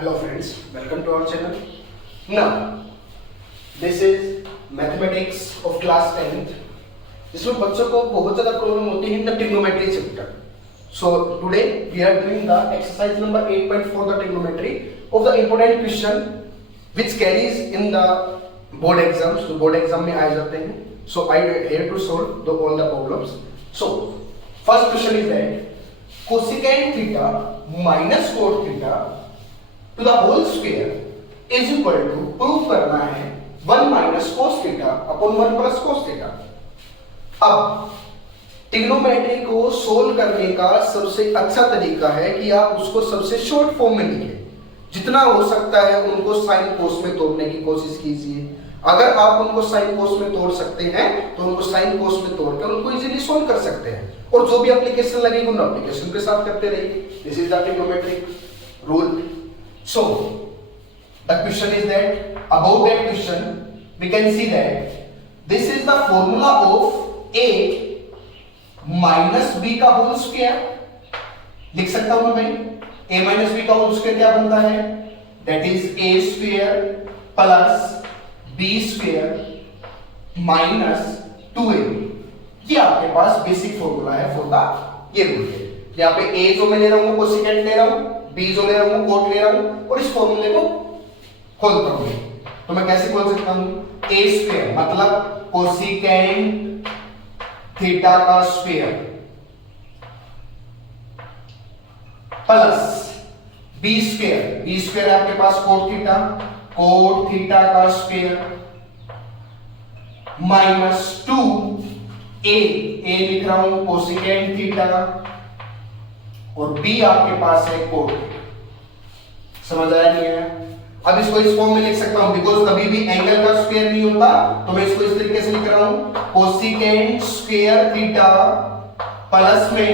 Hello friends, welcome to our channel. Now, this is mathematics of class 10th. जिसमें बच्चों को बहुत ज़्यादा प्रॉब्लम होती है in the trigonometry chapter. So today we are doing the exercise number 8.4 the trigonometry of the important question which carries in the board exams. तो board exam में आए जाते हैं. So I here to solve all the problems. So first question is that cosecant theta minus cot theta to the whole square is equal to prove करना है 1 minus cos theta upon 1 plus cos theta. अब trigonometry को solve करने का सबसे अच्छा तरीका है कि आप उसको सबसे शॉर्ट फॉर्म में लिखें. जितना हो सकता है उनको साइन कोस में तोड़ने की कोशिश कीजिए. अगर आप उनको साइन कोस में तोड़ सकते हैं तो उनको साइन कोस में तोड़कर उनको इजीली सोल्व कर सकते हैं. और जो भी एप्लीकेशन लगेगी उन एप्लीकेशन के साथ करते रहिए. This is the trigonometric rule. So, the question is that about that question we can see that this is the formula of a minus b का होल स्क्वायर. लिख सकता हूं मैं भाई a minus b का होल स्क्वायर क्या बनता है? That is a square plus b square minus 2ab. ये आपके पास बेसिक फॉर्मूला है फॉर द ये रूल है. यहाँ पे a जो मैं ले रहा हूँ कोसेकेंट ले रहा हूँ, b जो ले रहा हूँ कोट ले रहा हूँ और इस फॉर्मूले को खोलता हूँ. तो मैं कैसे खोल सकता हूँ? a स्क्वायर मतलब कोसेकेंट थीटा का स्क्वायर प्लस b स्क्वायर आपके पास कोट थीटा का स्क्वायर माइनस 2a लिख रहा हूं कोसेकेंट थीटा और b आपके पास है कोट. समझ आया नहीं आया? अब इसको इस फॉर्म में लिख सकता हूं बिकॉज कभी भी एंगल का स्क्वायर नहीं होता तो मैं इसको इस तरीके से लिख रहा हूं कोसेकेंट स्क्वायर थीटा प्लस में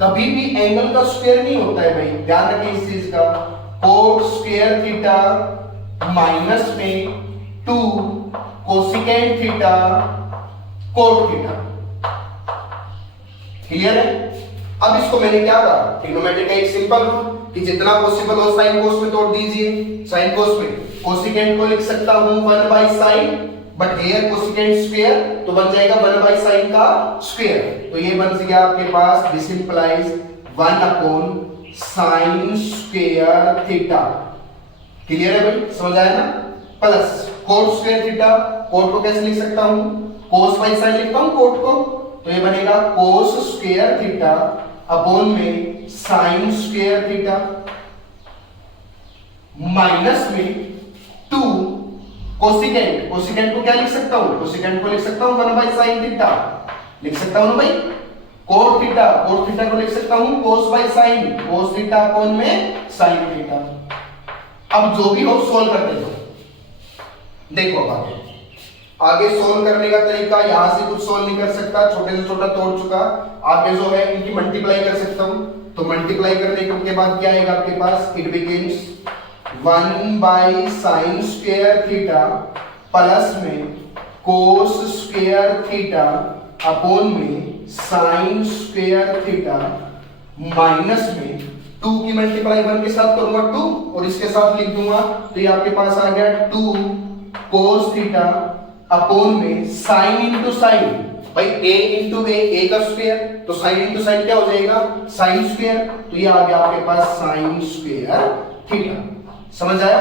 कभी भी एंगल का स्क्वायर नहीं होता है भाई, ध्यान रखें इस चीज का. कोट स्क्वायर थीटा माइनस में 2 cosecant theta cot theta. Clear है? अब इसको मैंने क्या कहा? ट्रिग्नोमेट्री का एक सिंपल रूल कि जितना पॉसिबल हो साइन कोस में तोड़ दीजिए. साइन कोस में कोसेकेंट को लिख सकता हूं 1 by sign, but here cosecant square तो बन जाएगा 1 बाय साइन का स्क्वायर. तो ये बन गया आपके पास this implies 1 upon sine square theta. Clear है भाई? समझ आया ना? Plus cot square theta. Cot को कैसे लिख सकता हूं? कोस बाय साइन लिखता हूं कोट को, तो ये बनेगा कोस स्क्वायर थीटा अपॉन में साइन स्क्वायर थीटा माइनस में 2 कोसेकेंट को क्या लिख सकता हूं? कोसेकेंट को लिख सकता हूं 1 बाय साइन थीटा. लिख सकता हूं ना भाई? कोट थीटा को लिख सकता हूं cos by sine, cos theta upon में साइन थीटा. अब जो भी हो सोल्व करते जाओ. देखो आगे सोल्व करने का तरीका, यहां से कुछ सोल्व नहीं कर सकता, छोटे से छोटा तोड़ चुका. आगे जो है इनकी मल्टीप्लाई कर सकता हूं. तो मल्टीप्लाई करने के बाद क्या आएगा आपके पास? It begins 1 by sine square theta plus में कोस स्क्वायर थीटा अपॉन में साइन स्क्वायर थीटा माइनस में 2 की मल्टीप्लाई 1 के साथ करूंगा 2 और इसके साथ लिख दूंगा. तो ये आपके पास आ गया 2 कोस थीटा अपॉन में साइन इंटू साइन. भाई a इंटू a का स्क्वायर, तो साइन इंटू साइन क्या हो जाएगा? Sine square. तो ये आ गया आपके पास साइन स्क्वायर थीटा. समझ आया?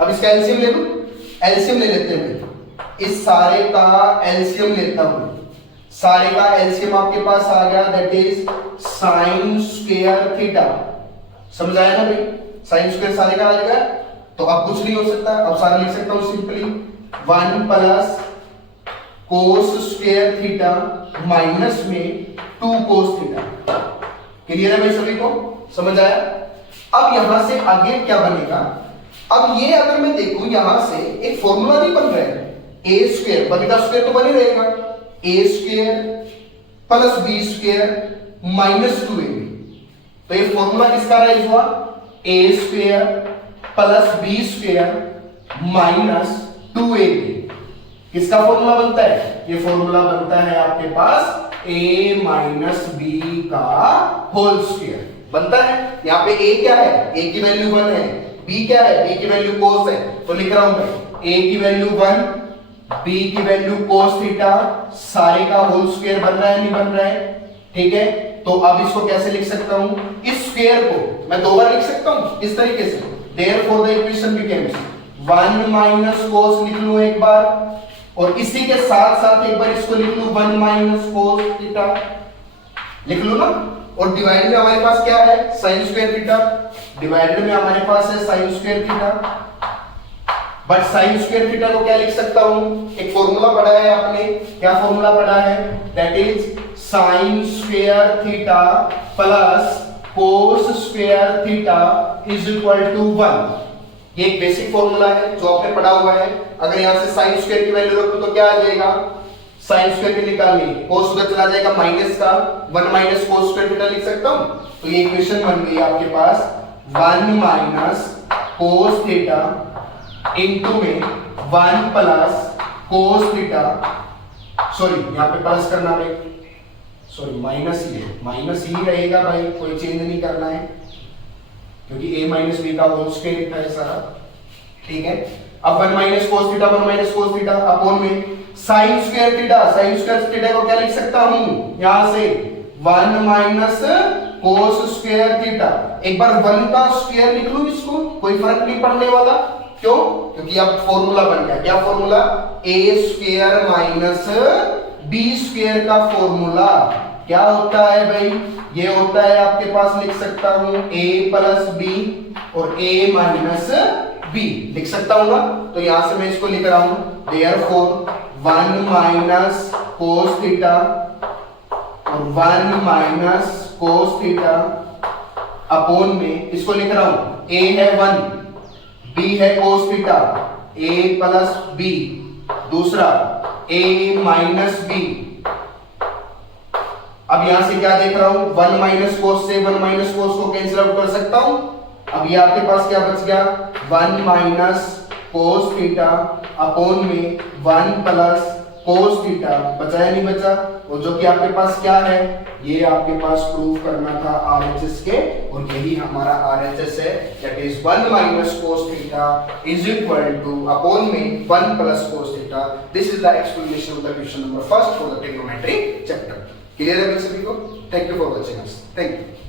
अब इसका एलसीएम ले लूं. एलसीएम ले लेते हैं. इस सारे का एलसीएम लेता हूं. सारे का एलसीएम आपके पास आ गया that is sine square theta. समझ आया ना भाई? साइन स्क्वायर सारे का आ जाएगा. तो अब कुछ नहीं हो सकता, अब सारा लिख सकता हूं simply 1 plus cos square theta minus में 2 कोस थीटा. क्लियर है भाई सभी को? समझ आया? अब यहां से आगे क्या बनेगा? अब ये अगर मैं देखूं यहां से एक फॉर्मूला नहीं बन रहा है. ए स्क्वायर बनेगा, स्क्वायर तो बन ही रहेगा. A square plus B square minus 2ab. तो ये फॉर्मूला किसका राइज हुआ? A square plus B square minus 2ab. किसका फॉर्मूला बनता है? ये फॉर्मूला बनता है आपके पास a माइनस बी का होल स्क्वायर बनता है. यहाँ पे a क्या है? a की वैल्यू 1 है, b b क्या है, b की वैल्यू cos है, तो लिख रहा हूं मैं a की वैल्यू 1, b की वैल्यू cos थीटा, सारे का होल स्क्वायर बन रहा है नहीं बन रहा है, ठीक है। तो अब इसको कैसे लिख सकता हूं, इस स्क्वायर को मैं दो बार लिख सकता हूं इस तरीके से, therefore the equation becomes 1 minus cos लिख लूं एक बार, और इसी के साथ साथ एक बार इसको लिख लूं 1 माइनस cos थीटा, लिख लो ना। और डिवाइड में हमारे पास क्या है, sin स्क्वायर थीटा, डिवाइडेड में हमारे पास है sin square theta, but sin square theta को क्या लिख सकता हूं, एक फॉर्मूला पढ़ा है आपने, क्या फॉर्मूला पढ़ा है, that is sin square theta plus cos square theta is equal to 1। ये एक बेसिक फॉर्मूला है जो आपने पढ़ा हुआ है। अगर यहां से sin स्क्वायर की वैल्यू रखूं तो क्या आ जाएगा, sin स्क्वायर की निकालनी है, cos उधर चला जाएगा माइनस का, 1 माइनस cos स्क्वायर थीटा लिख सकता हूं। तो ये इक्वेशन बन गई आपके पास 1 माइनस cos थीटा इनटू में 1 प्लस cos थीटा, सॉरी यहां पे प्लस करना भाई, सॉरी माइनस ही है, माइनस ही रहेगा भाई, कोई चेंज नहीं करना है क्योंकि a माइनस b का होल स्क्वायर है सारा, ठीक है। अब 1 minus cos theta, 1 minus cos theta upon में sin square theta, sin square theta को क्या लिख सकता हूं यहां से 1 माइनस cos स्क्वायर थीटा, एक बार 1 का स्क्वायर लिख लूं इसको, कोई फर्क नहीं पड़ने वाला, क्यों, क्योंकि अब फॉर्मूला बन गया, क्या formula, a square minus b square का फॉर्मूला क्या होता है भाई, ये होता है आपके पास, लिख सकता हूं a प्लस b और a माइनस b लिख सकता हूं ना। तो यहां से मैं इसको लिख रहा हूं देयरफॉर 1 माइनस cos थीटा और 1 माइनस cos थीटा अपॉन में इसको लिख रहा हूं a है 1, b है cos theta, a plus b, दूसरा a माइनस b। अब यहां से क्या देख रहा हूं, 1 माइनस cos से 1 माइनस cos को कैंसिल आउट कर सकता हूं। अब ये आपके पास क्या बच गया, 1 माइनस cos थीटा अपॉन में 1 प्लस cos थीटा, बचा या नहीं बचा, और जो कि आपके पास क्या है, ये आपके पास प्रूव करना था RHS के, और यही हमारा RHS है, that is 1 minus cos theta is equal two upon में 1 plus cos theta. This is the explanation of the question number first for the trigonometry chapter. Clear है सभी को? Thank you for watching us, thank you.